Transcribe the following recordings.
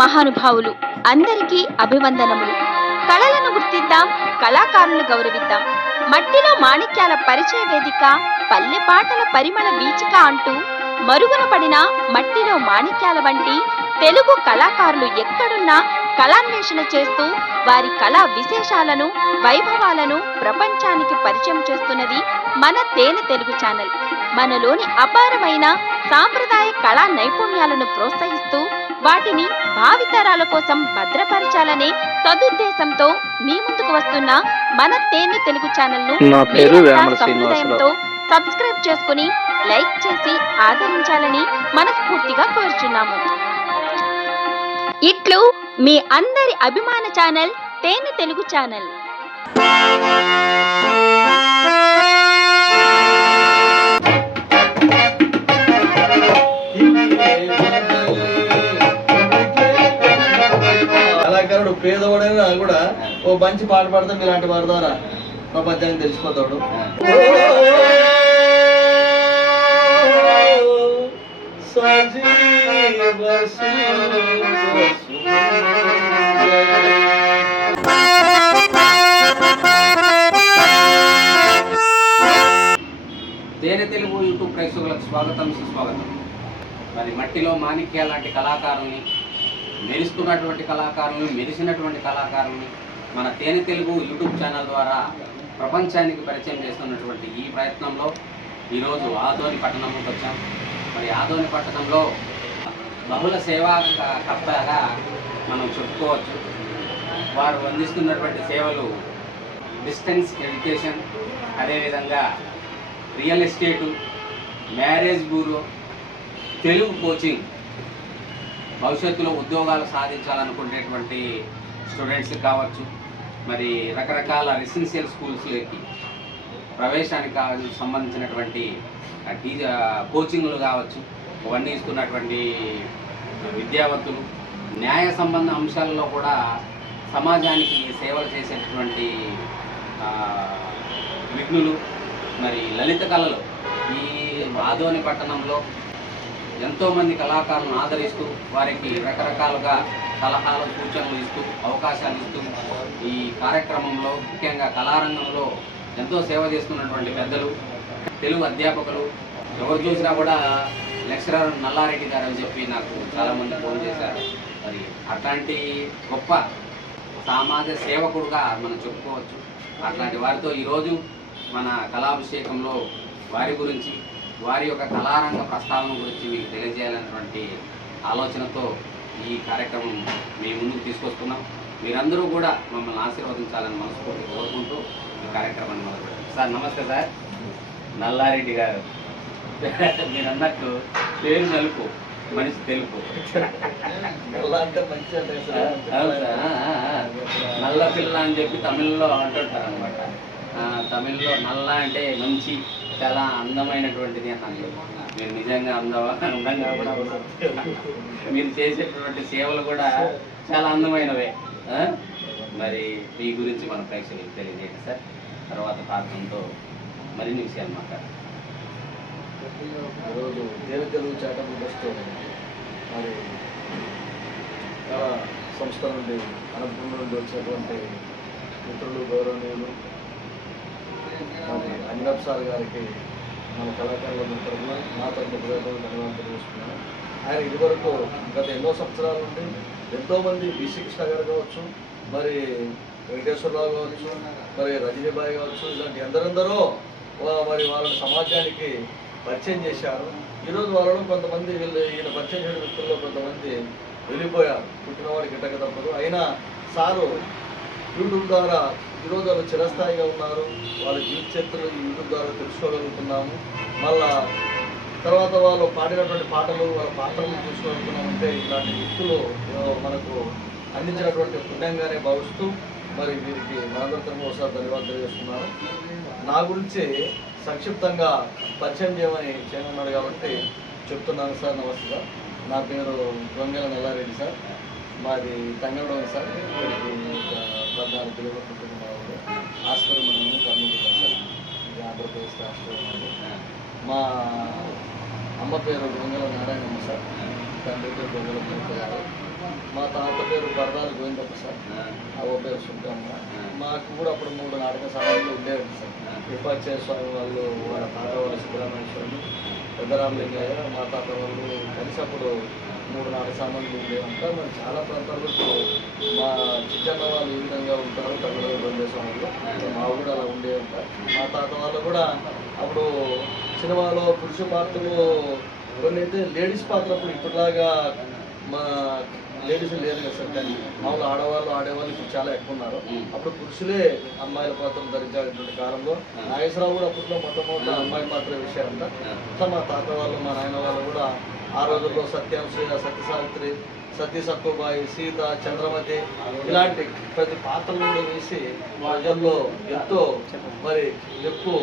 మహానుభావులు అందరికీ అభివందనములు. కళలను గుర్తిద్దాం, కళాకారులను గౌరవిద్దాం. మట్టిలో మాణిక్యాల పరిచయ వేదిక, పల్లె పాటల పరిమళ వీచిక అంటూ మరుగున పడిన మట్టిలో మాణిక్యాల వంటి తెలుగు కళాకారులు ఎక్కడున్నా కళాన్వేషణ చేస్తూ వారి కళా విశేషాలను, వైభవాలను ప్రపంచానికి పరిచయం చేస్తున్నది మన తేనె తెలుగు ఛానల్. మనలోని అపారమైన సాంప్రదాయ కళా నైపుణ్యాలను ప్రోత్సహిస్తూ వాటిని భావితరాల కోసం భద్రపరచాలనే సదుద్దేశంతో మీ ముందుకు వస్తున్న మన తేనె తెలుగు ఛానల్ను సంప్రదాయంతో సబ్స్క్రైబ్ చేసుకుని లైక్ చేసి ఆదరించాలని మనస్ఫూర్తిగా కోరుచున్నాము. ఇట్లు మీ అందరి అభిమాన ఛానల్ తేనె తెలుగు ఛానల్. కళాకారుడు పేదవాడైనా కూడా ఓ మంచి పాట పాడతాం, ఇలాంటి వారి ద్వారా ప్రపంచానికి తెలిసిపోతాడు. తేనె తెలుగు యూట్యూబ్ ప్రేక్షకులకు స్వాగతం, సుస్వాగతం. మరి మట్టిలో మాణిక్య లాంటి కళాకారుల్ని, మెరుస్తున్నటువంటి కళాకారుల్ని, మెరిసినటువంటి కళాకారుల్ని మన తేనె తెలుగు యూట్యూబ్ ఛానల్ ద్వారా ప్రపంచానికి పరిచయం చేస్తున్నటువంటి ఈ ప్రయత్నంలో ఈరోజు ఆదోని పట్టణంకి వచ్చాం. మరి ఆదోని పట్టణంలో బహుళ సేవాకర్తగా మనం చెప్పుకోవచ్చు. వారు అందిస్తున్నటువంటి సేవలు డిస్టెన్స్ ఎడ్యుకేషన్, అదేవిధంగా real estate, marriage bureau, Telugu coaching, భవిష్యత్తులో ఉద్యోగాలు సాధించాలనుకునేటువంటి స్టూడెంట్స్కి కావచ్చు, మరి రకరకాల రెసిడెన్షియల్ స్కూల్స్లోకి ప్రవేశానికి సంబంధించినటువంటి కోచింగ్లు కావచ్చు, అవన్నీ ఇస్తున్నటువంటి విద్యావంతులు, న్యాయ సంబంధ అంశాలలో కూడా సమాజానికి సేవలు చేసేటటువంటి విఘ్నులు, మరి లలిత కళలు ఈ ఆదోని పట్టణంలో ఎంతోమంది కళాకారులను ఆదరిస్తూ వారికి రకరకాలుగా సలహాలు, సూచనలు ఇస్తూ, అవకాశాలు ఇస్తూ ఈ కార్యక్రమంలో ముఖ్యంగా కళారంగంలో ఎంతో సేవ చేస్తున్నటువంటి పెద్దలు, తెలుగు అధ్యాపకులు, ఎవరు చూసినా కూడా లెక్చరర్ నల్లారెడ్డి గారు అని చెప్పి నాకు చాలామంది ఫోన్ చేశారు. మరి అట్లాంటి గొప్ప సమాజ సేవకుడుగా మనం చెప్పుకోవచ్చు. అట్లాంటి వారితో ఈరోజు మన కళాభిషేకంలో వారి గురించి, వారి యొక్క కళారంగ ప్రస్తావన గురించి మీకు తెలియజేయాలన్నటువంటి ఆలోచనతో ఈ కార్యక్రమం మీ ముందుకు తీసుకొస్తున్నాం. మీరందరూ కూడా మమ్మల్ని ఆశీర్వదించాలని మనస్ఫూర్తి కోరుకుంటూ ఈ కార్యక్రమాన్ని మొదలుపెట్టాం. సార్ నమస్తే. సార్ నల్లారెడ్డి గారు, మీరు అన్నట్టు పేరు నలుపు, మనిషి తెలుపు. నల్ల పిల్ల అని చెప్పి తమిళ్లో అంటుంటారు అనమాట. తమిళ్లో నల్ల అంటే మంచి, చాలా అందమైనటువంటిది అన్నారు. మీరు నిజంగా అందంగా కూడా మీరు చేసేటటువంటి సేవలు కూడా చాలా అందమైనవే. మరి మీ గురించి మన ప్రేక్షకులకు తెలియజేయండి సార్. తర్వాత పాత్రంతో మరిన్ని విషయాలు మాట్లాడారు. ఈరోజు తేనె తెలుగు చారిటబుల్ ట్రస్ట్ మరి సంస్థ నుండి, అనంతపురం నుండి వచ్చినటువంటి మిత్రులు, గౌరవనీయులు మరి అంజనప్ సార్ గారికి మన కళాకారుల తరఫున నా తరఫున ధన్యవాదాలు తెలియజేస్తున్నాను. ఆయన ఇదివరకు గత ఎన్నో సంవత్సరాల నుండి ఎంతోమంది బీసీ కృష్ణ గారు కావచ్చు, మరి వెంకటేశ్వరరావు కావచ్చు, మరి రజనీబాయి కావచ్చు, ఇలాంటి ఎందరెందరో మరి వాళ్ళని సమాజానికి పరిచయం చేశారు. ఈరోజు వాళ్ళలో కొంతమంది ఈయన పరిచయం చేయడం వ్యక్తుల్లో కొంతమంది వెళ్ళిపోయారు. పుట్టినవాడికి గిట్టక తప్పదు. అయినా సారు యూట్యూబ్ ద్వారా ఈరోజు వాళ్ళు చిరస్థాయిగా ఉన్నారు. వాళ్ళ జీవిత చరిత్రలు ఈ యూట్యూబ్ ద్వారా తెలుసుకోగలుగుతున్నాము. మళ్ళా తర్వాత వాళ్ళు పాడినటువంటి పాటలు, వాళ్ళ పాత్రలు చూసుకోగలుగుతున్నామంటే ఇలాంటి వ్యక్తులు మనకు అందించినటువంటి పుణ్యంగానే భావిస్తూ మరి వీరికి మనందరి తరఫున ఒకసారి ధన్యవాదాలు తెలియజేస్తున్నాను. నా గురించి సంక్షిప్తంగా పరిచయం చేయమన్నాడు కాబట్టి చెప్తున్నాను సార్. నమస్తే సార్, నా పేరు గొంగెల నల్లారెడ్డి సార్. మాది తంగడోని సార్. 14 కిలోమీటర్ల మాది. హాస్పిటల్ మనం కర్నూలు సార్, ఇది ఆంధ్రప్రదేశ్ రాష్ట్రం. మా అమ్మ పేరు గొంగెల నారాయణమ్మ సార్, తండ్రి పేరు గొంగెల గారు. మా తాత పేరు పరదాల గోవిందప్ప సార్, అవ్వ పేరు సుబ్బమ్మ. మాకు కూడా అప్పుడు 3 నాటక సమాజంలో ఉండేవి సార్. విపాచార్య స్వామి వాళ్ళు, వాళ్ళ తాత వాళ్ళు సుబ్రహ్మణ్యేశ్వరుడు, పెద్దరామలింగయ్య, మా తాత వాళ్ళు కలిసి అప్పుడు 3 నాటక సామాన్లు ఉండేవంట. మరి చాలా ప్రాంతాల్లో మా చిన్న వాళ్ళు ఏ విధంగా ఉంటారో తమిళ బందేశ్వరంలో మా కూడా అలా ఉండేవంట. మా తాత వాళ్ళు కూడా అప్పుడు సినిమాలో పురుష పాత్రలు కొన్ని అయితే లేడీస్ పాత్ర అప్పుడు ఇప్పటిలాగా మా లేడీస్ లేరు కదా సార్, కానీ మామూలు ఆడవాళ్ళు ఆడేవాళ్ళు ఇప్పుడు చాలా ఎక్కువ ఉన్నారు. అప్పుడు పురుషులే అమ్మాయిల పాత్రలు ధరించేటువంటి కాలంలో నాగేశ్వరరావు కూడా అప్పట్లో మొట్టమొదటి అమ్మాయి పాత్ర విషయం అంట. అట్లా మా తాత వాళ్ళు మా నాయన వాళ్ళు కూడా ఆ రోజుల్లో సత్యాంశ, సత్యసావిత్రి, సతీ సక్కుబాయి, సీత, చంద్రమతి ఇలాంటి ప్రతి పాత్రలు కూడా వేసి ప్రజల్లో ఎంతో మరి ఎక్కువ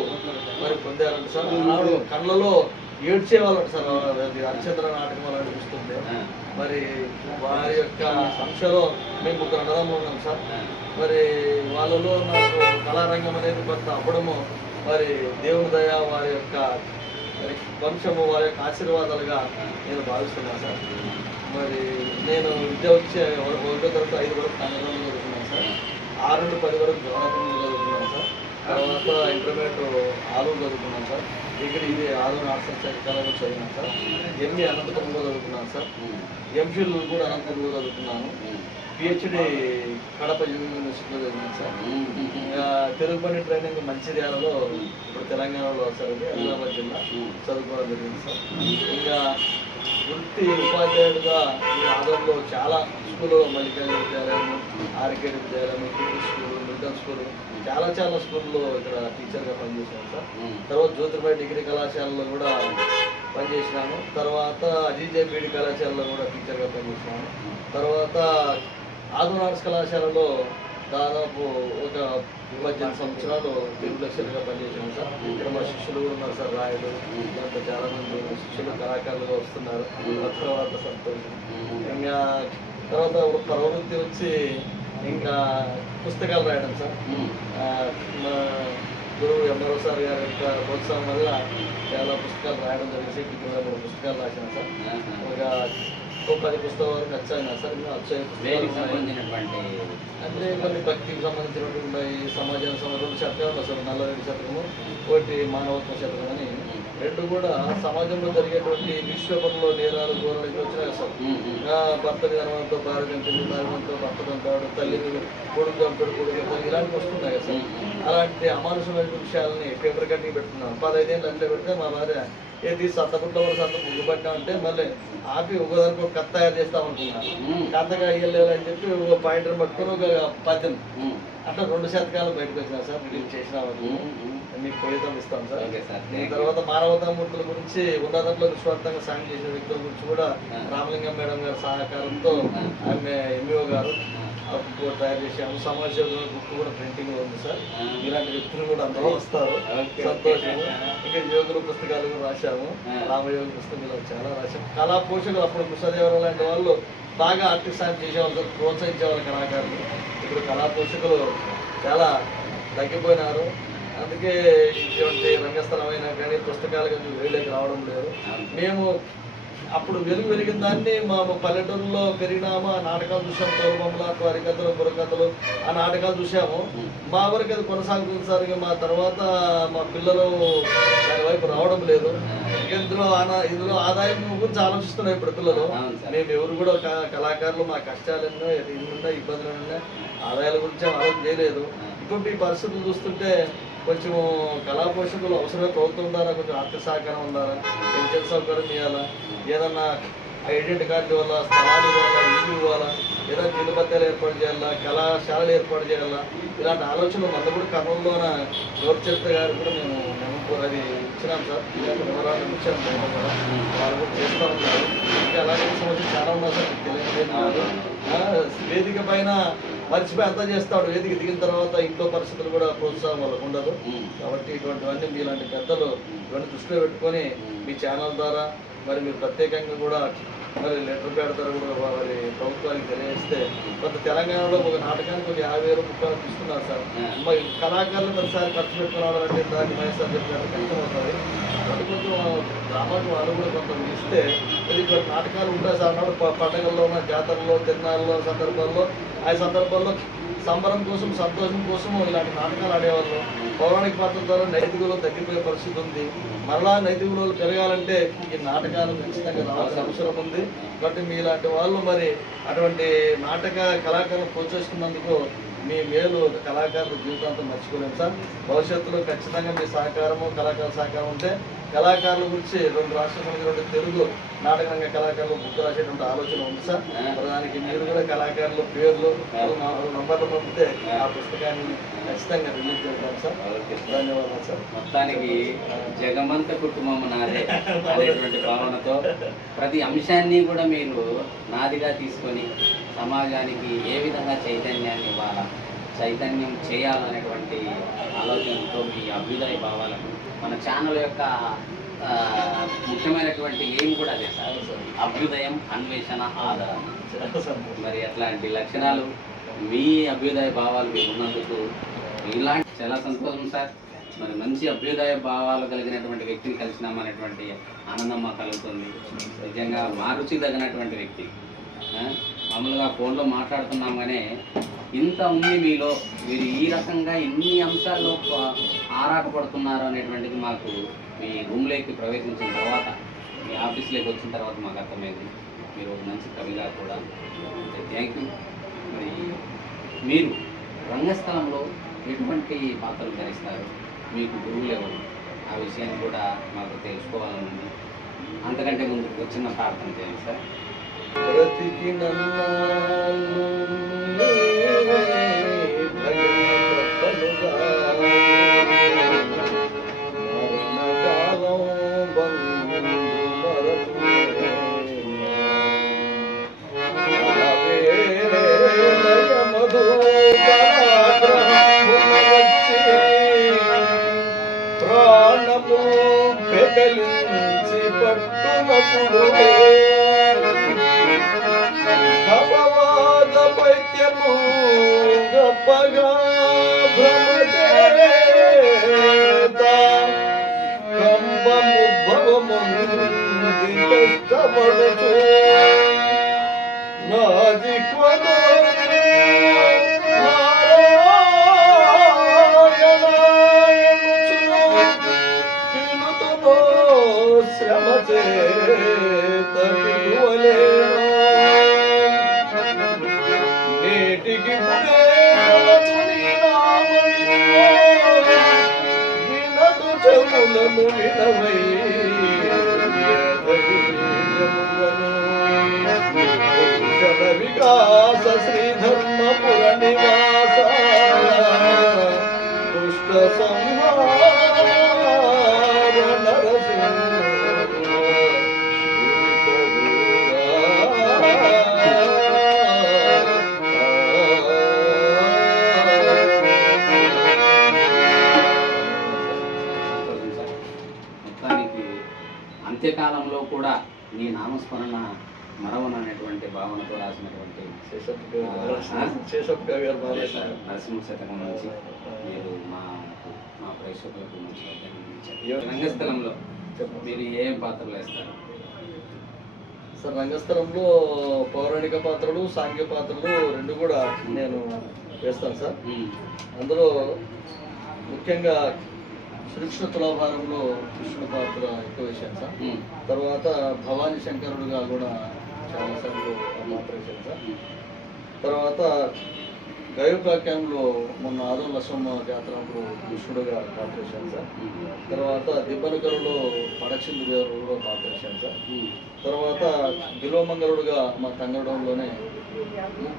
మరి పొందారంట సార్. ఆనాడు కళ్ళలో ఏడ్చేవాళ్ళు సార్. అది హరిశ్చంద్ర నాటకం అలా అనిపిస్తుంది. మరి వారి యొక్క సంస్థలో మేము 3 అన్నదమ్ములు ఉన్నాం సార్. మరి వాళ్ళలో నాకు కళారంగం అనేది కొంత అవ్వడము మరి దేవుని దయ, వారి యొక్క వంశము, వారి యొక్క ఆశీర్వాదాలుగా నేను భావిస్తున్నాను సార్. మరి నేను విద్య వచ్చే 1వ తరగతి 5 వరకు కన్నడంలో చదువుకున్నాను సార్. 6 నుండి 10 వరకు జోనపల్లిలో చదువుకున్నాను సార్. తర్వాత ఇంటర్మీడియట్ ఆలూరు చదువుకున్నాను సార్. డిగ్రీ ఇది ఆలూరు ఆర్ట్స్ అండ్ సైన్స్ కాలేజ్లో చదివినాను సార్. ఎంఏ అనంతపురంలో చదువుకున్నాను సార్. ఎంఫిల్ కూడా అనంతపురంలో చదువుకున్నాను. పిహెచ్డి కడప యూనివర్సిటీలో చదివాను సార్. ఇంకా తెలుగు పని ట్రైనింగ్ మంచిర్యాలలో, ఇప్పుడు తెలంగాణలో సార్, హైదరాబాద్ జిల్లా చదువుకోవడం జరిగింది సార్. ఇంకా వృత్తి ఉపాధ్యాయుడిగా ఈ ఆదరణలో చాలా స్కూల్లో మల్లికార్జున విద్యాలయం, ఆర్కేడ్ విద్యాలయం, ఇంగ్లీష్ స్కూల్, మిడిల్ స్కూల్, చాలా స్కూల్లో ఇక్కడ టీచర్గా పనిచేసాను సార్. తర్వాత జ్యోతిర్బాయి డిగ్రీ కళాశాలలో కూడా పనిచేసినాను. తర్వాత అజీజేపీడి కళాశాలలో కూడా టీచర్గా పనిచేసినాను. తర్వాత ఆదూరు ఆర్ట్స్ కళాశాలలో దాదాపు ఒక 18 సంవత్సరాలు తెలుగు లెక్చరర్గా పనిచేసాను సార్. ఇక్కడ మా శిష్యులు కూడా ఉన్నారు సార్, రాయుడు, దాంట్లో చాలామంది శిష్యులు కళాకారులుగా వస్తున్నారు. తర్వాత సంతోషం. ఇంకా తర్వాత ప్రవృత్తి వచ్చి ఇంకా పుస్తకాలు రాయడం సార్. మా గురువు ఎంఆర్ఓ సార్ గారి యొక్క ప్రోత్సాహం వల్ల చాలా పుస్తకాలు రాయడం జరిగింది. ఇప్పుడు 3 పుస్తకాలు రాశాను సార్. ఒక 10 పుస్తకాల వరకు వచ్చాయినా సార్. ఇంకా వచ్చాయి అంటే కొన్ని భక్తికి సంబంధించినటువంటి ఉన్నాయి, సమాజానికి సంబంధించిన శతకాలు సార్. నల్లరెడ్డి శతకము, ఒకటి మానవత్వ శతకం అని 2 కూడా సమాజంలో జరిగేటువంటి న్యూస్ పేపర్లో నేరాలు ఘోరాలు వచ్చినాయి సార్. భర్త విధానంతో భార్య చంపింది, భార్యతో భర్త చంపాడు, తల్లిని కొడుకు చంపాడు, కొడుకు ఇలాంటివి వస్తున్నాయి కదా సార్. అలాంటి అమానుషమైన విషయాలని పేపర్ కట్టింగ్ పెట్టుకున్నాను. 15 ఏళ్ళు అంటే పెడితే మా భార్య ఏది సత్తపుట్లో కూడా సత్త ముగ్గు పట్టామంటే మళ్ళీ ఆపి ఒకదానికి ఒక కథ తయారు చేస్తామనుకున్నాను. కథగా అయ్యలేదు అని చెప్పి ఒక పాయింట్ని పట్టుకొని ఒక 10 అట్లా 2 శతకాలు బయటకు వచ్చినా సార్. రిలీజ్ చేసిన మీకు ఫలితం ఇస్తాం సార్. తర్వాత మానవతామూర్తుల గురించి ఉన్నతంలో నిస్వార్థంగా సాయం చేసిన వ్యక్తుల గురించి కూడా రామలింగం మేడం గారి సహకారంతో ఆమె ఎంఈఓ గారు బుక్ తయారు చేసాము. సమాజ బుక్ కూడా ప్రింటింగ్ ఉంది సార్. ఇలాంటి వ్యక్తులు కూడా అందరూ వస్తారు, సంతోషము. ఇంకా యోగుల పుస్తకాలు కూడా రాశాము, రామయోగ పుస్తకాలు చాలా రాశాము. కళా పోషకులు అప్పుడు కృష్ణదేవరావు లాంటి వాళ్ళు బాగా ఆర్థిక సాయం చేసేవాళ్ళు, ప్రోత్సహించేవాళ్ళు కళాకారులు. ఇప్పుడు కళా పోషకులు చాలా తగ్గిపోయినారు. అందుకే ఇటువంటి రంగస్థలమైనా కానీ పుస్తకాలు కానీ వేళ్ళకి రావడం లేదు. మేము అప్పుడు వెలిగిన దాన్ని మా పల్లెటూరులో పెరిగినాము. ఆ నాటకాలు చూసాము, తోలుబొమ్మల, హరికథలు, బుర్రకథలు, ఆ నాటకాలు చూసాము. మా వరకు అది కొనసాగుతుంది సార్. మా తర్వాత మా పిల్లలు దాని వైపు రావడం లేదు. ఇందులో ఆదాయం గురించి ఆలోచిస్తున్నాం ఇప్పుడు పిల్లలు. మేము ఎవరు కూడా కళాకారులు, మా కష్టాలు ఎన్నో, ఎన్నున్నా ఇబ్బందులు ఉన్నాయి, ఆదాయాల గురించి ఆలోచన చేయలేదు. ఇప్పుడు ఈ పరిస్థితులు చూస్తుంటే కొంచెం కళా పోషకులు అవసరమే. ప్రభుత్వం ద్వారా కొంచెం ఆర్థిక సహకారం ఉండాలా, పెన్షన్ సౌకర్యం ఇవ్వాలా, ఏదన్నా ఐడెంటిటీ కార్డు ఇవ్వాలా, స్థలాలు ఇవ్వాలా, ఇల్లు ఇవ్వాలా, ఏదైనా జీలబత్తాలు ఏర్పాటు చేయాలా, కళాశాలలు ఏర్పాటు చేయాలా, ఇలాంటి ఆలోచనలు మన కూడా కర్నూలులోన గౌరచరిత్ర గారు కూడా మేము అది ఇచ్చినాం సార్. వివరాలు ఇచ్చాము కూడా, వాళ్ళు కూడా చేస్తూ ఉన్నారు. ఇంకా అలాంటి సమస్యలు చాలా ఉన్నాయి సార్. తెలియదు వేదిక పైన మర్చిపోయి అంతా చేస్తాడు, వేదిక దిగిన తర్వాత ఇంట్లో పరిస్థితులు కూడా ప్రోత్సాహం వాళ్ళకు ఉండదు. కాబట్టి ఇటువంటివన్నీ మీలాంటి పెద్దలు ఇవన్నీ దృష్టిలో పెట్టుకొని మీ ఛానల్ ద్వారా మరి మీరు ప్రత్యేకంగా కూడా మరి లెటర్ పెడతారు కూడా మరి ప్రభుత్వానికి తెలియజేస్తే కొంత తెలంగాణలో ఒక నాటకానికి ఒక 50,000 రూపాయలు ఇస్తున్నారు సార్. మరి కళాకారులు ప్రతిసారి ఖర్చు పెట్టుకుని రావాలంటే దాన్ని మహేష్ సార్ చెప్పినట్టు కష్టం అవుతుంది. కాబట్టి కొంచెం అమ్మకు వాళ్ళు కూడా కొంత ఇస్తే ఇది ఇక్కడ నాటకాలు ఉంటాయి సార్ అన్నాడు. పండగల్లో జాతరలో తిరునాళ్ళలో సందర్భాల్లో ఆ సందర్భాల్లో సంబరం కోసం సంతోషం కోసం ఇలాంటి నాటకాలు ఆడేవాళ్ళు. పౌరాణిక పాత్ర ద్వారా నైతికలు తగ్గిపోయే పరిస్థితి ఉంది. మరలా నైతిక విలువలు పెరగాలంటే ఈ నాటకాలు ఖచ్చితంగా రావాల్సిన అవసరం ఉంది. కాబట్టి మీలాంటి వాళ్ళు మరి అటువంటి నాటక కళాకారులు ప్రోత్సహిస్తున్నందుకు మీ మేలు కళాకారుల జీవితాంతం మర్చిపోలేము సార్. భవిష్యత్తులో ఖచ్చితంగా మీ సహకారము కళాకారుల సహకారం ఉంటే కళాకారుల గురించి 2 రాష్ట్రాల 2 తెలుగు నాటక రంగ కళాకారులు బుక్ రాసేటువంటి ఆలోచన ఉంది సార్. దానికి మీరు కూడా కళాకారుల పేర్లు నంబర్లు పంపితే ఆ పుస్తకాన్ని ఖచ్చితంగా రిలీజ్ చేద్దాం సార్. ధన్యవాదాలు సార్. మొత్తానికి జగమంత కుటుంబం నాదే అనేటువంటి భావనతో ప్రతి అంశాన్ని కూడా మీరు నాదిగా తీసుకొని సమాజానికి ఏ విధంగా చైతన్యాన్ని ఇవ్వాలా, చైతన్యం చేయాలనేటువంటి ఆలోచనతో మీ అభ్యుదయ భావాలను మన ఛానల్ యొక్క ముఖ్యమైనటువంటి ఎయిమ్ కూడా అదే సార్, అభ్యుదయం, అన్వేషణ, ఆదరణ. మరి అట్లాంటి లక్షణాలు మీ అభ్యుదయ భావాలు మీకు ఉన్నందుకు ఇలాంటి చాలా సంతోషం సార్. మరి మంచి అభ్యుదయ భావాలు కలిగినటువంటి వ్యక్తిని కలిసినామనేటువంటి ఆనందం మాకు కలుగుతుంది. నిజంగా మా రుచి తగినటువంటి వ్యక్తి. మామూలుగా ఫోన్లో మాట్లాడుతున్నామనే ఇంత ఉంది మీలో, మీరు ఈ రకంగా ఎన్ని అంశాల్లో ఆరాటపడుతున్నారు అనేటువంటిది మాకు మీ రూమ్లోకి ప్రవేశించిన తర్వాత, మీ ఆఫీస్లోకి వచ్చిన తర్వాత మాకు అర్థమైంది. మీరు ఒక మంచి కవిగా కూడా. Thank you. మరి మీరు రంగస్థలంలో ఎటువంటి పాత్రలు ధరిస్తారు, మీకు గురువులు ఎవరు, ఆ విషయాన్ని కూడా మాకు తెలుసుకోవాలని ఉంది. అంతకంటే ముందు ఒక చిన్న ప్రార్థన చేయండి సార్. బ్రతికి నన్నాళ్ళు మరణకాలం బంధు ప్రాణము పెకలించి పట్టునప్పుడు కపవాద పైత్యము గొప్పగా భ్రమచేత కంపముద్భవముంది కష్టపడుతూ నా జిహ్వలో పిలుతునో శ్రమ చేత పిలువలేను. నేటికి వినదు చెవులను వినవై జన వికాస శ్రీధర్మపుర నివాస దుష్ట సంహార నరసింహ అంత్యకాలంలో కూడా నీ నామస్మరణ మరవననేటువంటి భావనతో రాసినటువంటి నరసింహ శతకం నుంచి మీరు మా ప్రేక్షకులకు మంచి రంగస్థలంలో మీరు ఏం పాత్రలు వేస్తారు సార్? రంగస్థలంలో పౌరాణిక పాత్రలు సాంఘిక పాత్రలు 2 కూడా నేను వేస్తాను సార్. అందులో ముఖ్యంగా శ్రీకృష్ణ తులాభారంలో కృష్ణుడు పాత్ర ఎక్కువ వేశాను సార్. తర్వాత భవానీ శంకరుడుగా కూడా చాలాసార్లు పాత్ర వేశాను సార్. తర్వాత గయోపాఖ్యంలో మొన్న ఆదో లక్ష్మమ్మ జాతరప్పుడు కృష్ణుడుగా పాత్ర వేశాను సార్. తర్వాత దిబ్బనకరులో పడక్షిందు గారు పాత్ర వేశాను సార్. తర్వాత బిలోమంగళుడుగా మా తంగడంలోనే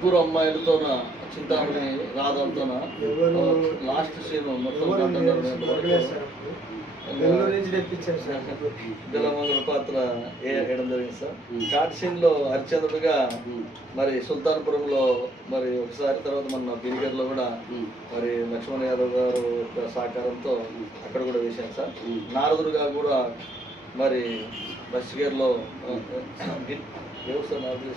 3 అమ్మాయిలతోన చింతామణి రాధలతోన లాస్ట్ సీన్ మొత్తం బిలోమంగళ పాత్ర వేయడం జరిగింది సార్. ఘాట్ సీన్ లో హరిచంద్రుడుగా మరి సుల్తాన్పురంలో మరి ఒకసారి, తర్వాత మన బిరిగర్లో కూడా మరి లక్ష్మణ్ యాదవ్ గారు యొక్క సహకారంతో అక్కడ కూడా వేశాను సార్. నారదుడుగా కూడా మరి బస్గేర్లో ఎవరు సార్ నారదు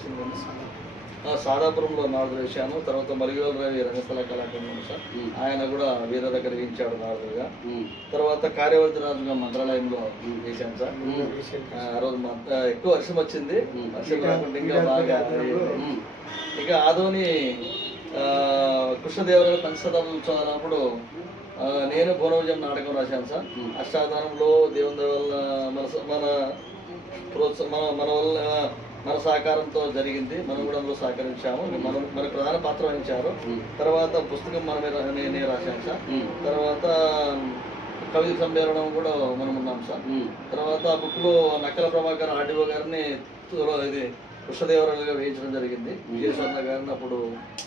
సాదాపురంలో నారదుడు వేశాను. తర్వాత మలివేల రవి రంగస్థల కళాకారుడు సార్, ఆయన కూడా వీర దగ్గర వేయించాడు నారదుడుగా. తర్వాత కార్యవర్ధి రాజుగా మంత్రాలయంలో వేశాను సార్. ఆ రోజు ఎక్కువ వర్షం వచ్చింది, వర్షం రాకుండా ఇంకా బాగా. ఇక ఆదోని కృష్ణదేవరాయల పంచశతాబ్దం ఉత్సవాలప్పుడు నేను భువన విజయం నాటకం రాశాను సార్. అష్టాధారంలో దేవుని వల్ల మన వల్ల మన సహకారంతో జరిగింది. మనం కూడా అందులో సహకరించాము. మన ప్రధాన పాత్ర వహించారు. తర్వాత పుస్తకం నేనే రాశాను సార్. తర్వాత కవిత సమ్మేళనం కూడా మనం ఉన్నాం సార్. తర్వాత ఆ బుక్ లో నక్కల ప్రభాకర్ ఆర్డీఓ గారిని ఇది కృష్ణదేవరాయలుగా వేయించడం జరిగింది. విజయస్వర్ణ గారిని అప్పుడు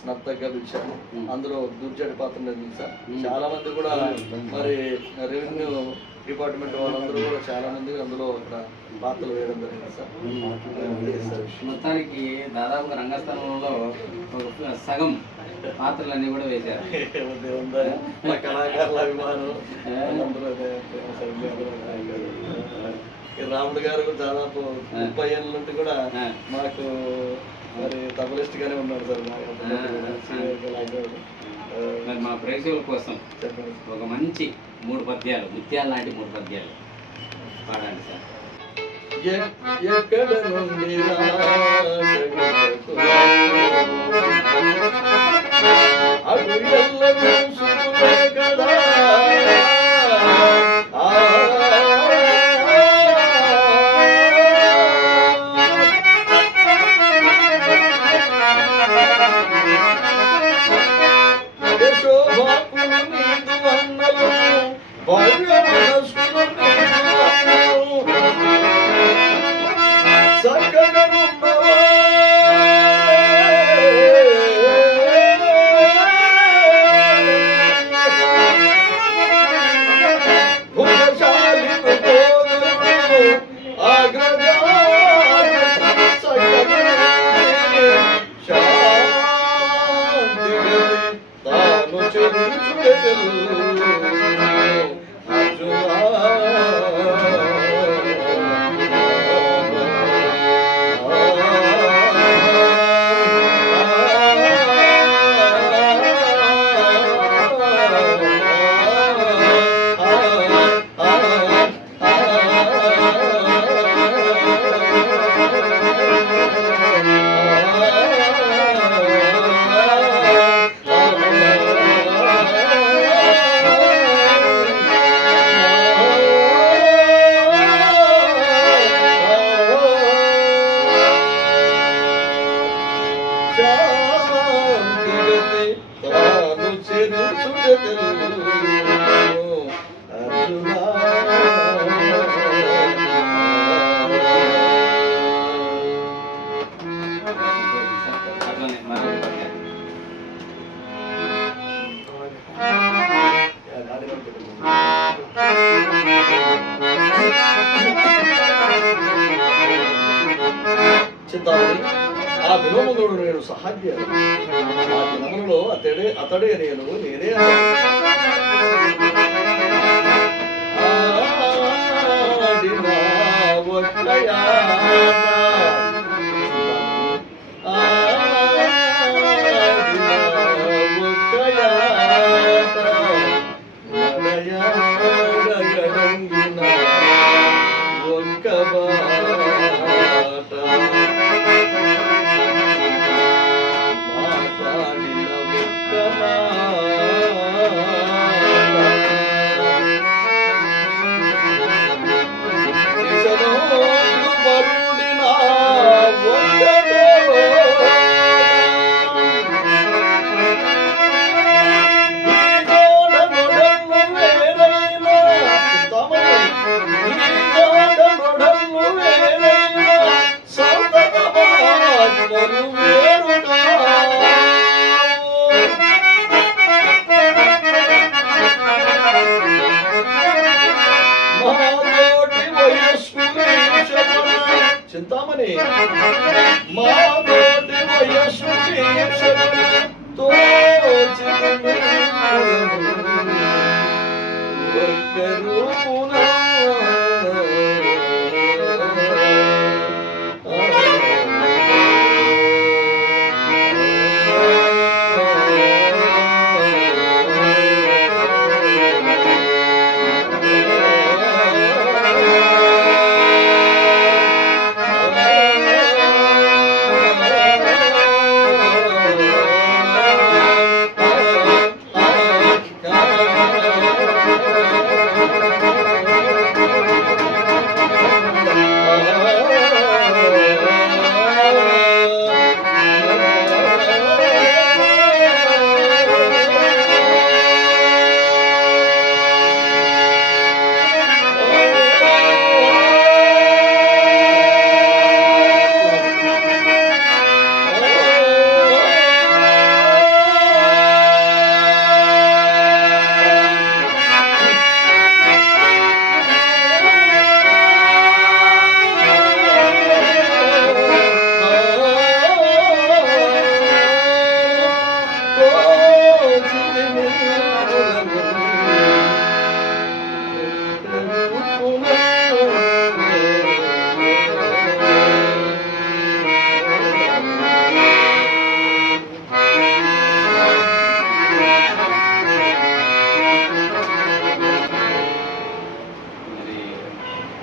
నర్తగా పిలిచాను. అందులో దుర్జటి పాత్ర నిర్మింది సార్. చాలా మంది కూడా మరి రెవెన్యూ డిపార్ట్మెంట్ వాళ్ళందరూ కూడా చాలా మంది అందులో అక్కడ పాత్రలు వేయడం జరిగింది సార్. మొత్తానికి దాదాపుగా రంగస్థలంలో సగం పాత్రలన్నీ కూడా వేశారు. కళాకారుల అభిమానం రాముడు గారు కూడా దాదాపు 30 ఏళ్ళ నుండి కూడా మాకు మరి తబలిస్ట్ గానే ఉన్నాడు సార్. మరి మా ప్రేక్షకుల కోసం ఒక మంచి 3 పద్యాలు, ముత్యాలు లాంటి 3 పద్యాలు పాడండి సార్. ఎక్కడ నుండి కదా ఆ వినోముడు నేను సహాధ్యాలు ఆ దినములలో అతడే నేనే చింతామణి మాతోటి వయస్సు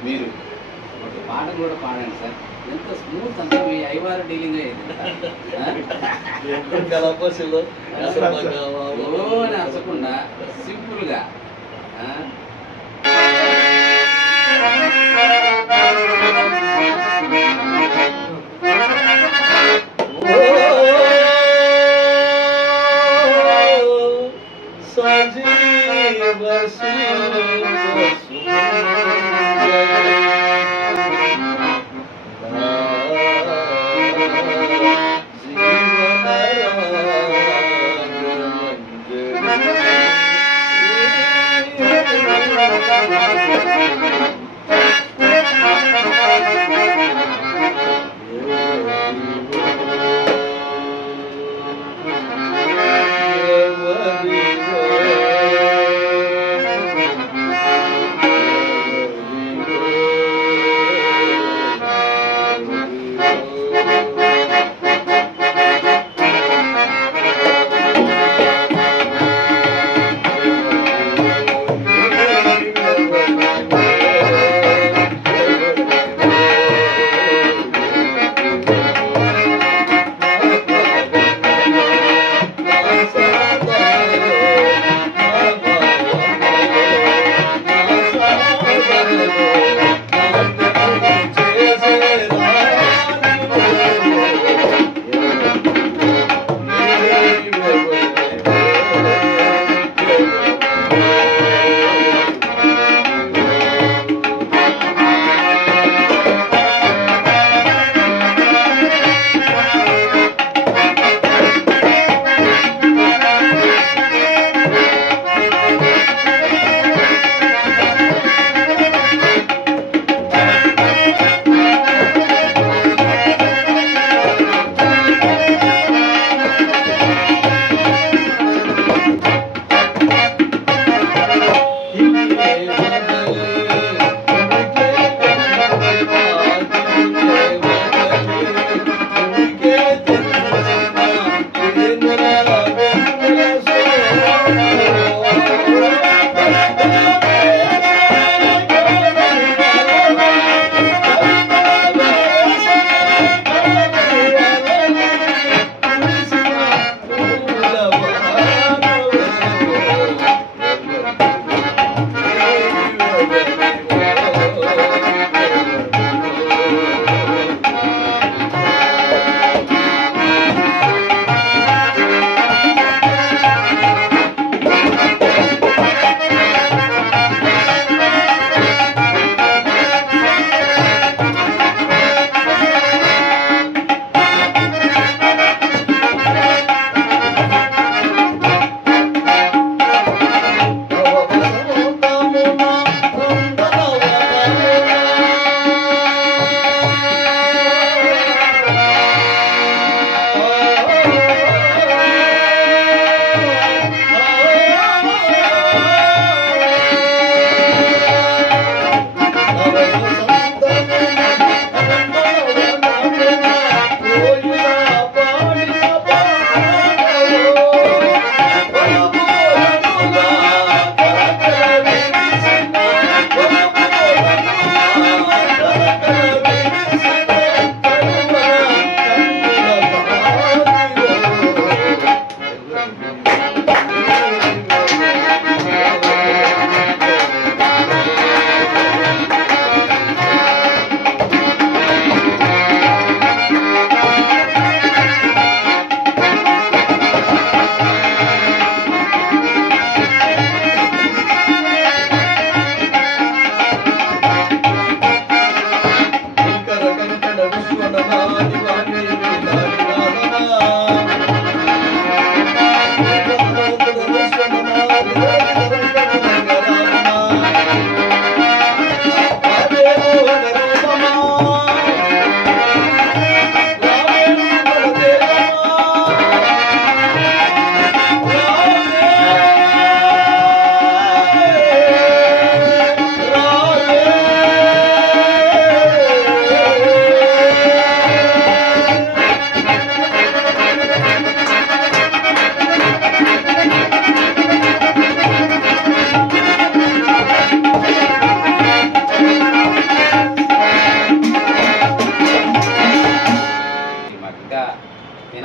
మీరు ఒక పాట కూడా పాడండి సార్. ఎంత స్మూత్ అంటే మీ ఐవారు డీలింగ్ అయ్యింది. కలపసిలో అని అసకుండా సింపుల్గా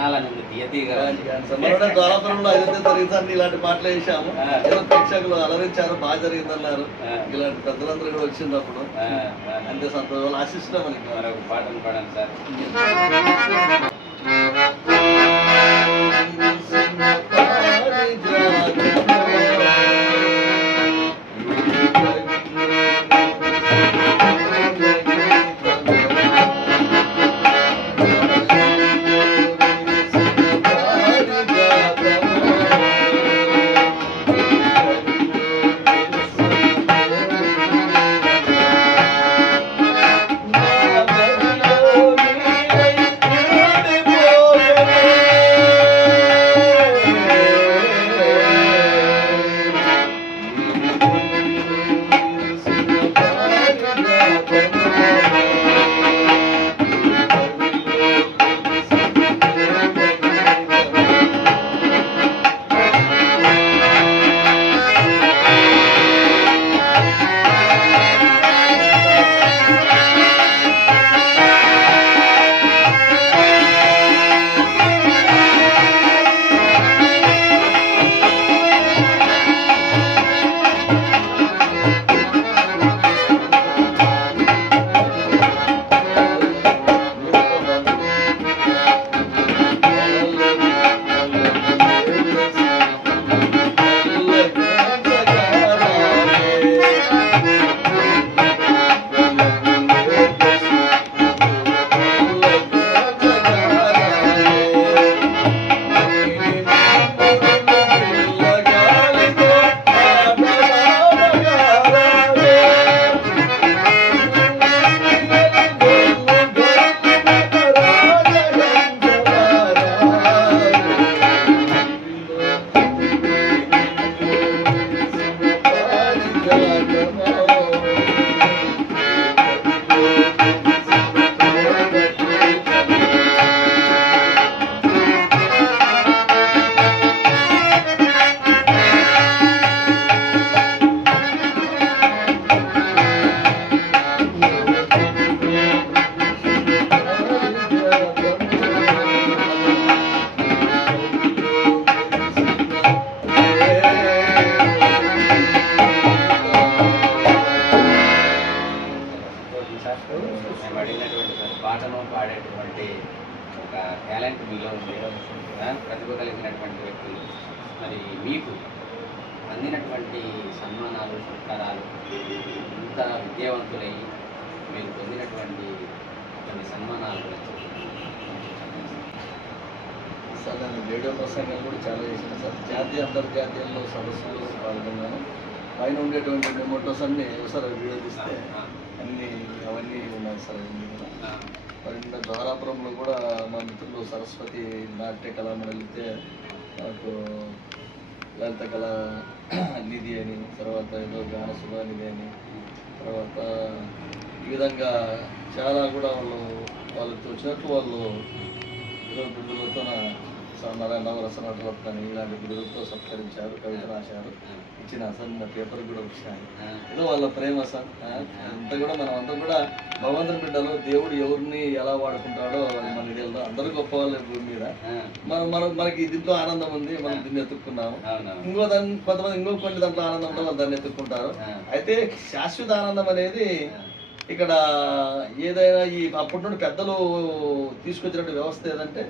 వినాలని తీయతీగా ద్వారాపురంలో అయితే జరిగిందని ఇలాంటి పాటలు వేసాము. ఏదో ప్రేక్షకులు అలరించారు, బాగా జరిగిందన్నారు. ఇలాంటి పెద్దలందరూ కూడా వచ్చినప్పుడు అంతే సంతోషం. ఆశిస్తున్నాం మనకి. మరొక పాటను పాడండి సార్. పాటను పాడేటువంటి ఒక టాలెంట్ మీలో ఉంది, ప్రతిభ కలిగినటువంటి వ్యక్తులు. మరి మీకు అందినటువంటి సన్మానాలు, సత్కారాలు, ఇంత విద్యావంతులై మీరు పొందినటువంటి కొన్ని సన్మానాలు గురించి సార్? నేను రేడియో ప్రసంగాలు కూడా చాలా చేశాను సార్. జాతీయ అంతర్జాతీయంలో సదస్సులు పాల్గొన్నాను. పైన ఉండేటువంటి మెమోటోస్ అన్నీ సార్ వీడియో తీస్తే అన్నీ అవన్నీ ఉన్నాయి సార్. మరి నిన్న ద్వారాపురంలో కూడా మా మిత్రులు సరస్వతి నాట్య కళామండలి ఇస్తే నాకు లలిత కళా నిధి అని, తర్వాత ఏదో గాన సుధా నిధి అని, తర్వాత ఈ విధంగా చాలా కూడా వాళ్ళకి వచ్చినట్లు వాళ్ళు బిరుదులతో నవరస నటరత్నాన్ని ఇలాంటి బిరుదులతో సత్కరించారు, కవిత రాశారు, ఇచ్చిన సార్. నా పేపర్ కూడా వచ్చినాయి. ఏదో వాళ్ళ ప్రేమ సార్. అంతా కూడా మనం అంతా కూడా భగవంతుని బిడ్డలు. దేవుడు ఎవరిని ఎలా వాడుకుంటాడో అది మనకి తెలుసు. అందరూ గొప్ప వాళ్ళే భూమి మీద. మనకి దీంట్లో ఆనందం ఉంది, మనం దీన్ని ఎత్తుక్కున్నాము. కొంతమంది కొన్ని దాంట్లో ఆనందం ఉంటే వాళ్ళు దాన్ని ఎత్తుక్కుంటారు. అయితే శాశ్వత ఆనందం అనేది ఇక్కడ ఏదైనా ఈ అప్పటి నుండి పెద్దలు తీసుకొచ్చినటువంటి వ్యవస్థ ఏదంటే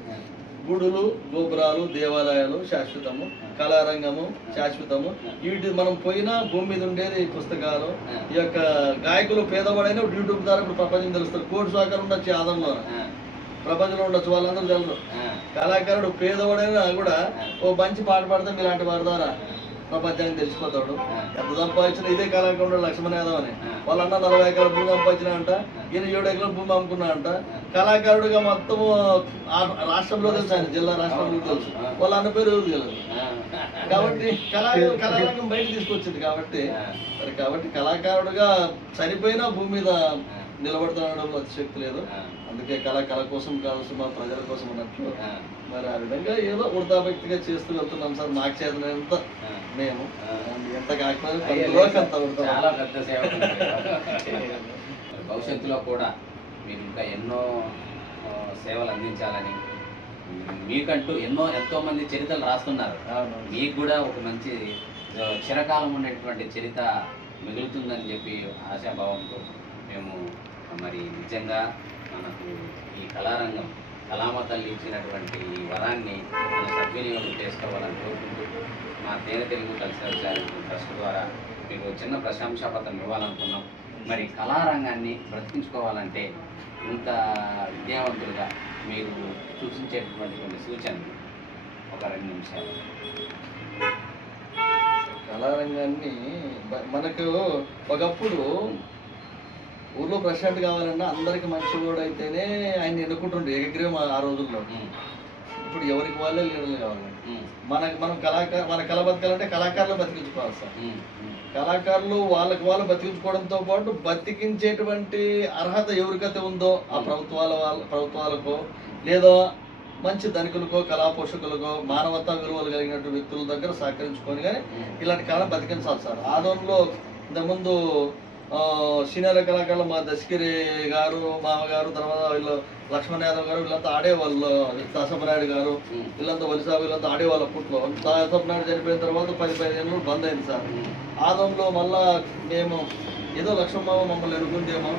గుడులు, గోపురాలు, దేవాలయాలు శాశ్వతము, కళారంగము శాశ్వతము. వీటి మనం పోయినా భూమి మీద ఉండేది పుస్తకాలు. ఈ యొక్క గాయకులు పేదవాడైనా యూట్యూబ్ ద్వారా ఇప్పుడు ప్రపంచం తెలుస్తారు. కోటి సహకారం ఉండొచ్చు ఆదంలో, ప్రపంచంలో ఉండొచ్చు, వాళ్ళందరూ తెలుసు. కళాకారుడు పేదవాడైనా కూడా ఓ మంచి పాట పాడితే ఇలాంటి వారి ద్వారా ప్రపంచానికి తెలిసిపోతాడు. ఎంత సంపాదించిన ఇదే కళాకారుడు లక్ష్మణ యాదవ్ అని వాళ్ళన్న 40 ఎకరాల భూమి సంపాదించిన అంట, ఈయన 7 ఎకరాల భూమి అమ్ముకున్నా అంట. కళాకారుడిగా మొత్తము రాష్ట్రంలో తెలుసు, ఆయన జిల్లా రాష్ట్రంలో తెలుసు. వాళ్ళ అన్న పేరు ఎవరు తెలియదు. కాబట్టి కళారంగం బయట తీసుకొచ్చింది. కాబట్టి కళాకారుడుగా చనిపోయినా భూమి మీద నిలబడుతున్నాడు, అతిశక్తి లేదు. అందుకే కళ కోసం కావాల్సిన మా ప్రజల కోసం అన్నట్లు మరి ఆ విధంగా ఏదో వృధాభక్తిగా చేస్తూ వెళ్తున్నాం సార్. మాకు చేతనంత మేము ఎంత కాకపోతే చాలా పెద్ద సేవ. భవిష్యత్తులో కూడా మీరు ఇంకా ఎన్నో సేవలు అందించాలని, మీకంటూ ఎంతో మంది చరిత్రలు రాస్తున్నారు. మీకు కూడా ఒక మంచి చిరకాలం ఉండేటువంటి చరిత్ర మిగులుతుందని చెప్పి ఆశాభావంతో మేము మరి నిజంగా మనకు ఈ కళారంగం కళామ తల్లి ఇచ్చినటువంటి ఈ వరాన్ని మనం సద్వినియోగం చేసుకోవాలని కోరుకుంటూ మా తేనె తెలుగు కల్చరల్ చారిటబుల్ ట్రస్ట్ ద్వారా మీకు చిన్న ప్రశంసా పత్రం ఇవ్వాలనుకున్నాం. మరి కళారంగాన్ని బ్రతికించుకోవాలంటే ఇంత విద్యావంతులుగా మీరు సూచించేటటువంటి కొన్ని సూచనలు ఒక 2 నిమిషాలు. కళారంగాన్ని మనకు ఒకప్పుడు ఊర్లో ప్రెసిడెంట్ కావాలన్నా అందరికి మంచివాడు అయితేనే ఆయన ఎన్నుకుంటుండే ఏకగ్రీవం ఆ రోజుల్లో. ఇప్పుడు ఎవరికి వాళ్ళే లీడర్లు కావాలి. మనం మన కళ బతకాలంటే కళాకారులు బతికించుకోవాలి సార్. కళాకారులు వాళ్ళకి వాళ్ళు బతికించుకోవడంతో పాటు బతికించేటువంటి అర్హత ఎవరికైతే ఉందో ఆ ప్రభుత్వాలకో లేదా మంచి ధనికులకో కళా పోషకులకో మానవతా విలువలు కలిగినటువంటి వ్యక్తుల దగ్గర సహకరించుకొని కానీ ఇలాంటి కళ బతికించాలి సార్. ఆదోన్లో ఇంతకుముందు సీనియర్ కళాకారులు మా దశగిరి గారు మామగారు, తర్వాత వీళ్ళు లక్ష్మణ్ యాదవ్ గారు వీళ్ళంతా ఆడేవాళ్ళు, దాసపనాయుడు గారు వీళ్ళంతా వలిసాబు వీళ్ళంతా ఆడేవాళ్ళు. అప్పట్లో దాసపనాయుడు చనిపోయిన తర్వాత 10-15 ఏళ్ళు బంద్ అయింది సార్. ఆదంలో మళ్ళా మేము ఏదో లక్ష్మమ్మ మమ్మల్ని ఎరుగుందేమో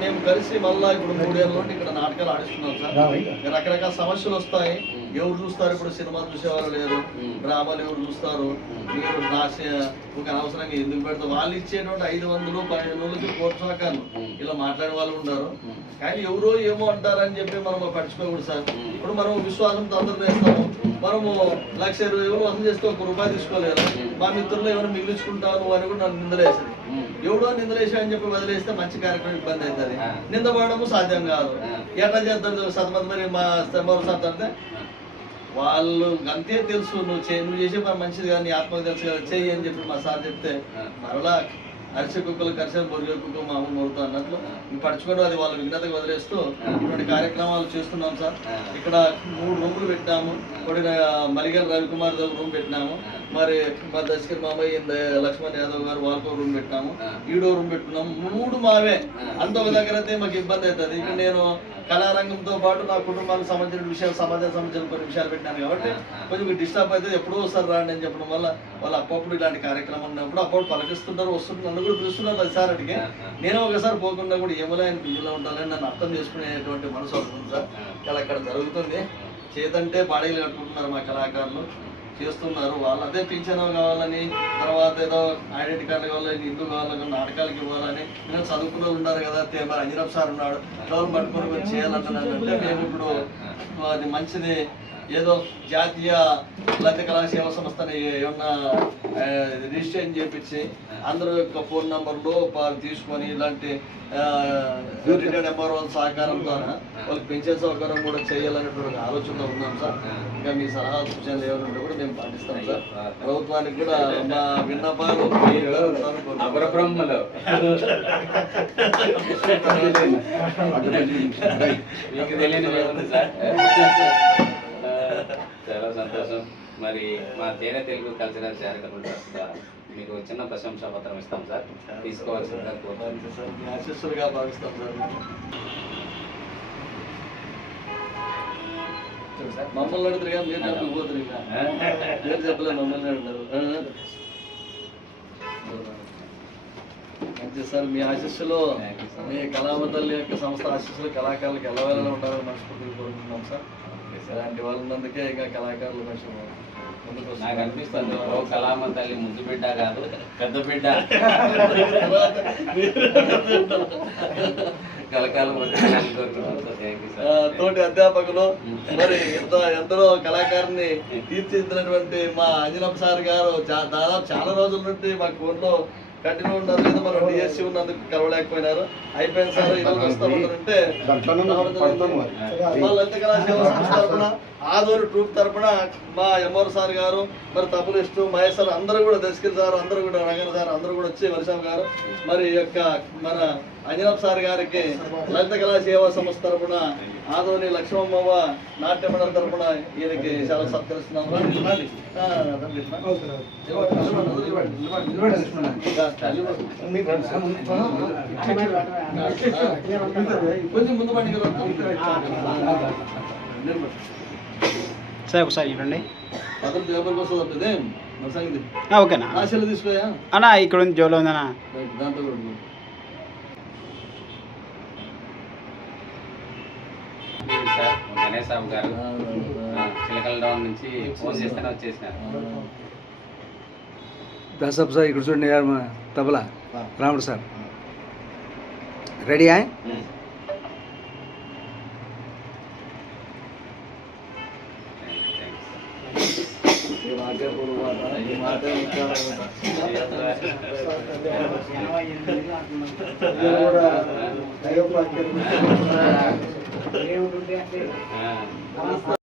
మేము కలిసి మళ్ళీ ఇప్పుడు 3 ఏళ్ళ నుండి ఇక్కడ నాటకాలు ఆడిస్తున్నాం సార్. రకరకాల సమస్యలు వస్తాయి. ఎవరు చూస్తారు? ఇప్పుడు సినిమా చూసేవారు లేరు, డ్రామాలు ఎవరు చూస్తారు? మీరు ఒక అనవసరంగా ఎందుకు పెడతారు? వాళ్ళు ఇచ్చేటువంటి 500-1200కి ప్రోత్సాహకాలు ఇలా మాట్లాడే వాళ్ళు ఉన్నారు. కానీ ఎవరో ఏమో అంటారని చెప్పి మనం పట్టించుకోకూడదు సార్. ఇప్పుడు మనం విశ్వాసంతో అందరూ వేస్తాము. మనము 1,20,000 వసూలు చేస్తే ₹1 తీసుకోలేదు. మా మిత్రులు ఎవరు మిగిలించుకుంటారు అని కూడా నన్ను నిందలేసింది. ఎవడో నిందలేసా అని చెప్పి వదిలేస్తే మంచి కార్యక్రమం ఇబ్బంది అవుతుంది. నిందపడము సాధ్యం కాదు. ఎట్లా చేస్తారు? సతమంది మరి మా సార్ అంటే వాళ్ళు అంతే తెలుసు, నువ్వు చేసే పని మంచిది కానీ నీ ఆత్మకు తెలుసు కదా, చెయ్యి అని చెప్పి మా సార్ చెప్తే మరలా అరిసె కుక్కలు కరిసె బొరిగే కుక్క మామూలు మొరుతూ అన్నట్లు పడుచుకొని అది వాళ్ళ విఘ్నతకు వదిలేస్తూ ఇటువంటి కార్యక్రమాలు చేస్తున్నాం సార్. ఇక్కడ 3 రూములు పెట్టినాము. మలిగల్ రవికుమార్ దగ్గర రూమ్ పెట్టినాము. మరి మా దశగిరి మామయ్య లక్ష్మణ్ యాదవ్ గారు వాళ్ళకో రూమ్ పెట్టినాము. ఈడో రూమ్ పెట్టుకున్నాము. 3 మావే. అంత ఒక దగ్గర అయితే మాకు ఇబ్బంది అవుతుంది. ఇక్కడ నేను కళారంగంతో పాటు నా కుటుంబానికి సంబంధించిన విషయాలు, సమాజానికి సంబంధించిన కొన్ని విషయాలు పెట్టినాను కాబట్టి కొంచెం డిస్టర్బ్ అయితే ఎప్పుడో ఒకసారి రాండి అని చెప్పడం వల్ల వాళ్ళు అప్పుడప్పుడు ఇలాంటి కార్యక్రమం ఉన్నప్పుడు అప్పుడు పలకిస్తుంటారు, వస్తుంటారు. నన్ను కూడా పిలుస్తున్నారు 10 సార్ అడిగి. నేను ఒకసారి పోకుండా కూడా ఏమోలా ఆయన బిజీలో ఉంటానని నన్ను అర్థం చేసుకునేటువంటి మనసు అవుతుంది సార్. ఇలా ఇక్కడ జరుగుతుంది. చేతంటే బాడీలు కట్టుకుంటున్నారు మా కళాకారులు, చేస్తున్నారు. వాళ్ళు అదే పింఛన్ కావాలని, తర్వాత ఏదో ఐడెంటిటీ కార్డు కావాలని, ఇల్లు కావాలని, నాటకాలకి ఇవ్వాలని, నేను చదువుకున్న ఉన్నారు కదా, మరి అంజనప్ సార్ ఉన్నాడు, ఎవరు పట్టుకొని చేయాలంటున్నానంటే మేము ఇప్పుడు అది మంచిది ఏదో జాతీయ లలిత కళా సేవా సంస్థని ఏమన్నా రిజిస్ట్రేషన్ చేయించి అందరూ యొక్క ఫోన్ నంబర్లు తీసుకొని ఇలాంటి రిటైర్డ్ ఎంఆర్ఓ సహకారం ద్వారా వాళ్ళకి పెన్షన్ సౌకర్యం కూడా చేయాలనేటువంటి ఆలోచనలో ఉన్నాం సార్. ఇంకా మీ సలహా సూచనలు ఏమైనా కూడా మేము పాటిస్తాం సార్. ప్రభుత్వానికి కూడా మా విన్నపాలు చాలా సంతోషం. మరి మా తేనె తెలుగు కల్చరల్ చారిటబుల్ ట్రస్ట్ ద్వారా మీకు చిన్న ప్రశంసా పత్రం ఇస్తాం సార్. తీసుకోవాల్సిందిగా కోరుతున్నాం సార్. మీ ఆశీస్సులుగా భావిస్తాం సార్. మమ్మల్ని అడుగుతారు కదా, మీరు చెప్పకపోతారు. మీరు చెప్పలేదు, మమ్మల్ని అడుగుతారు. మంచి సార్. మీ ఆశీస్సులో మీ కళామ తల్లి యొక్క సంస్థ ఆశీస్సులు కళాకారులకు ఎల్లవేళలా ఉండాలని మనస్ఫూర్తిగా కోరుకుంటున్నాం సార్. ఇలాంటి వాళ్ళు ఉన్నందుకే ఇంకా కళాకారులు మంచి నాకు అనిపిస్తుంది ఓ కళామ తల్లి ముద్దు బిడ్డ కాదు, పెద్ద బిడ్డ. తోటి అధ్యాపకులు మరి ఎందరో కళాకారుని తీర్చిదిద్దినటువంటి మా అంజనప్ప సార్ గారు దాదాపు చాలా రోజుల నుండి మా ఫోన్లో కంటిన్యూ ఉన్నారు. లేదా మనం డిఎస్సి ఉన్నందుకు కలవలేకపోయినారు. అయిపోయింది సార్, ఈరోజు వస్తామంటే మా లలిత కళా సేవా సంస్థ తరఫున, ఆదోని ట్రూప్ తరఫున మా ఎంఆర్ సార్ గారు, మరి తప్పులిస్ట్ మహేష్ సార్ అందరూ కూడా, దశగిరి సార్ అందరూ కూడా, రంగన్ సార్ అందరూ కూడా వచ్చి, వలిసాబ్ గారు, మరి యొక్క మన అంజనప్ సార్ గారికి లలిత కళా సేవా సంస్థ తరఫున ఆదోని లక్ష్మమ్మ నాట్య మండలి తరఫున ఈయనకి చాలా సత్కరిస్తున్నాము. కొంచెం ముందు పండుగ సార్ ఒకసారి చూడండి. పక్కన పేపర్కి వస్తుంది అదే మన సంగతి ఓకేనా ఆశలు తీసుకోయా అన్నా ఇక్కడ ఉంది జోలో ఉందన్నా. దాంతో కూడా సార్ గణేష్ బాబు గారు చిలకల డౌన్ నుంచి ఫోన్ చేస్తేనే వచ్చేసినారు. దసప్ సార్ ఇక్కడ చూడండి మా తబలా రాముడు సార్ రెడీ ఆయ్ ఈ మాటే పొడుగు మాట ఈ మాటే ఆ.